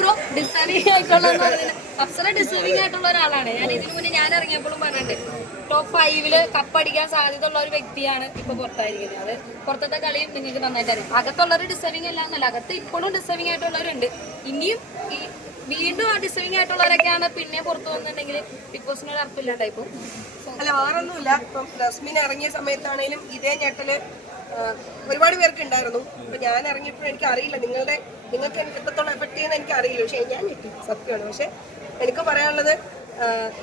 Bro deserving ആയിട്ടുള്ള Apsara deserving ആയിട്ടുള്ള ഒരാളാണ്. ഞാൻ ഇതിനു മുന്നേ ഞാൻ ഇറങ്ങിയപ്പോഴും പറഞ്ഞിട്ടുണ്ട് ടോപ്പ് 5 കപ്പടിക്കാൻ സാധ്യത ഉള്ള ഒരു വ്യക്തിയാണ് ഇപ്പൊ പുറത്തായിരിക്കുന്നത്. അത് പുറത്തത്തെ കളിയും നിങ്ങൾക്ക് നന്നായിട്ട് അറിയാം. അകത്തുള്ളവർ ഡിസേർവിംഗ് അല്ല എന്നല്ല, അകത്ത് ഇപ്പോഴും ഡിസേർവിംഗ് ആയിട്ടുള്ളവരുണ്ട്. ഇനിയും വീണ്ടും ആ ഡിസേർവിംഗ് ആയിട്ടുള്ളവരൊക്കെയാണ് പിന്നെ പുറത്തു വന്നിട്ടുണ്ടെങ്കിൽ ബിഗ് ബോസിനൊരു അർപ്പില്ലാണ്ടായി പോകും. അല്ല വേറൊന്നുമില്ല. ഇപ്പം റസ്മിൻ ഇറങ്ങിയ സമയത്താണേലും ഇതേ ഞെട്ടല് ഒരുപാട് പേർക്ക് ഉണ്ടായിരുന്നു. അപ്പൊ ഞാൻ ഇറങ്ങിയപ്പോഴും എനിക്ക് അറിയില്ല നിങ്ങൾക്ക് എത്രത്തോളം എഫക്ട് ചെയ്യുന്ന എനിക്ക് അറിയില്ല. പക്ഷെ ഞാൻ ഞെട്ടി, സത്യമാണ്. പക്ഷെ എനിക്ക് പറയാനുള്ളത്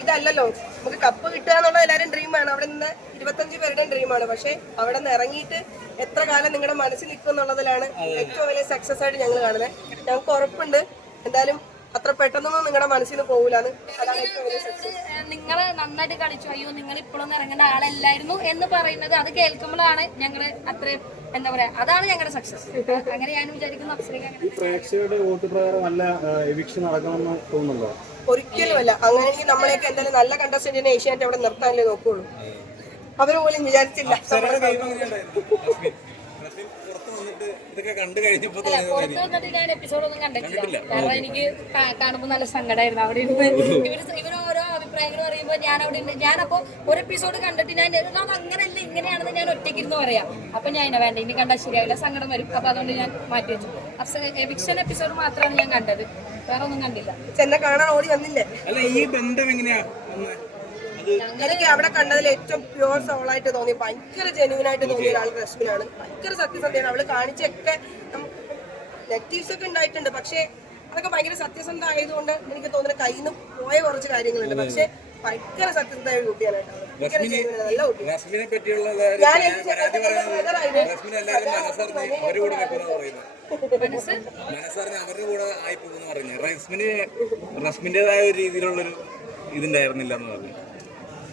ഇതല്ലല്ലോ, നമുക്ക് കപ്പ് കിട്ടുക എന്നുള്ളത് എല്ലാവരും ഡ്രീമാണ്. അവിടെ നിന്ന് 25 പേരുടെയും ഡ്രീമാണ്. പക്ഷെ അവിടെ നിന്ന് ഇറങ്ങിയിട്ട് എത്ര കാലം നിങ്ങളുടെ മനസ്സിൽ നിൽക്കും എന്നുള്ളതിലാണ് ഏറ്റവും വലിയ സക്സസ് ആയിട്ട് ഞങ്ങൾ കാണുന്നത്. ഞങ്ങൾക്ക് ഉറപ്പുണ്ട് എന്തായാലും അത്ര പെട്ടെന്നൊന്നും നിങ്ങളുടെ മനസ്സിൽ നിന്ന് പോകില്ലാന്ന്. അതാണ് ഏറ്റവും വലിയ സക്സസ്. നിങ്ങൾ നന്നായിട്ട് കളിച്ചു, അയ്യോ നിങ്ങൾ ഇപ്പോഴൊന്നും ഇറങ്ങേണ്ട ആളല്ലായിരുന്നു എന്ന് പറയുന്നത് അത് കേൾക്കുമ്പോഴാണ് ഞങ്ങള് അത്രയും എന്താ പറയാ, അതാണ് ഞങ്ങളുടെ സക്സസ്. അങ്ങനെ ഞാൻ വിചാരിക്കുന്നു. പ്രേക്ഷകരുടെ വോട്ട് പ്രകാരം അല്ല എവിക്ഷൻ നടക്കണമെന്ന് തോന്നുന്നുണ്ടോ? ഒരിക്കലുമല്ല. അങ്ങനെയെങ്കിൽ നമ്മളെയൊക്കെ എന്തായാലും നല്ല കണ്ടസ്റ്റന്റിനെ ഏഷ്യാനെറ്റ് അവിടെ നിർത്താനല്ലേ നോക്കുള്ളൂ. അവര് പോലും വിചാരിച്ചില്ല. പുറത്ത് വന്നിട്ട് ഞാൻ എപ്പിസോഡൊന്നും കണ്ടിട്ടില്ല. കാരണം എനിക്ക് കാണുമ്പോൾ നല്ല സങ്കടമായിരുന്നു. അവിടെ ഇവര് ഓരോ അഭിപ്രായങ്ങൾ പറയുമ്പോൾ ഞാനപ്പോ ഒരു എപ്പിസോഡ് കണ്ടിട്ട് അത് അങ്ങനെയല്ല ഇങ്ങനെയാണെന്ന് ഞാൻ ഒറ്റയ്ക്ക് ഇരുന്ന് പറയാം. അപ്പൊ ഞാൻ വേണ്ട ഇനി കണ്ടാൽ ശരിയാവില്ല, സങ്കടം വരും. അപ്പൊ അതുകൊണ്ട് ഞാൻ മാറ്റി വെച്ചു. എവിക്ഷൻ എപ്പിസോഡ് മാത്രമാണ് ഞാൻ കണ്ടത്, വേറെ ഒന്നും കണ്ടില്ല. ചെന്നെ കാണാൻ ഓടി വന്നില്ലേ? അല്ല ഈ ബന്ധം എങ്ങനെയാ? എനിക്ക് അവിടെ കണ്ടതിൽ ഏറ്റവും പ്യുവർ സോളായിട്ട് തോന്നി, ഭയങ്കര ജെന്യൂൻ ആയിട്ട് തോന്നിയ ഒരാൾ റസ്മിനാണ്. ഭയങ്കര സത്യസന്ധയാണ്. അവള് കാണിച്ചൊക്കെ നെഗറ്റീവ്സ് ഒക്കെ ഉണ്ടായിട്ടുണ്ട്. പക്ഷെ അതൊക്കെ ഭയങ്കര സത്യസന്ധ ആയതുകൊണ്ട് എനിക്ക് തോന്നുന്നത് കയ്യിൽ നിന്ന് പോയ കുറച്ച് കാര്യങ്ങളുണ്ട്. പക്ഷെ ഭയങ്കര സത്യസന്ധമായ ഒരു കുട്ടിയാണ്. നല്ല കുട്ടിയാണ്. റസ്മിന്റേതായ ഒരു രീതിയിലുള്ളൊരു ഇതുണ്ടായിരുന്നില്ല എന്ന് പറഞ്ഞു.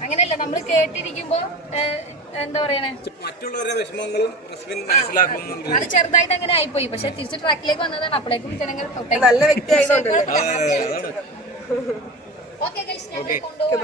അങ്ങനെയല്ല, നമ്മൾ കേട്ടിരിക്കുമ്പോ എന്താ പറയണേ, മറ്റുള്ളവരുടെ വിഷമങ്ങളും റസ്മിൻ മനസ്സിലാക്കുന്നുണ്ട്. അത് ചെറുതായിട്ട് അങ്ങനെ ആയിപ്പോയി. പക്ഷെ തിരിച്ച് ട്രാക്കിലേക്ക് വന്നതാണ്. അപ്പോഴേക്കും ജനങ്ങൾ നല്ല വ്യക്തി ആയതുകൊണ്ട്. ഓക്കെ ഗൈസ്, ഞാൻ കൊണ്ടുപോകാം.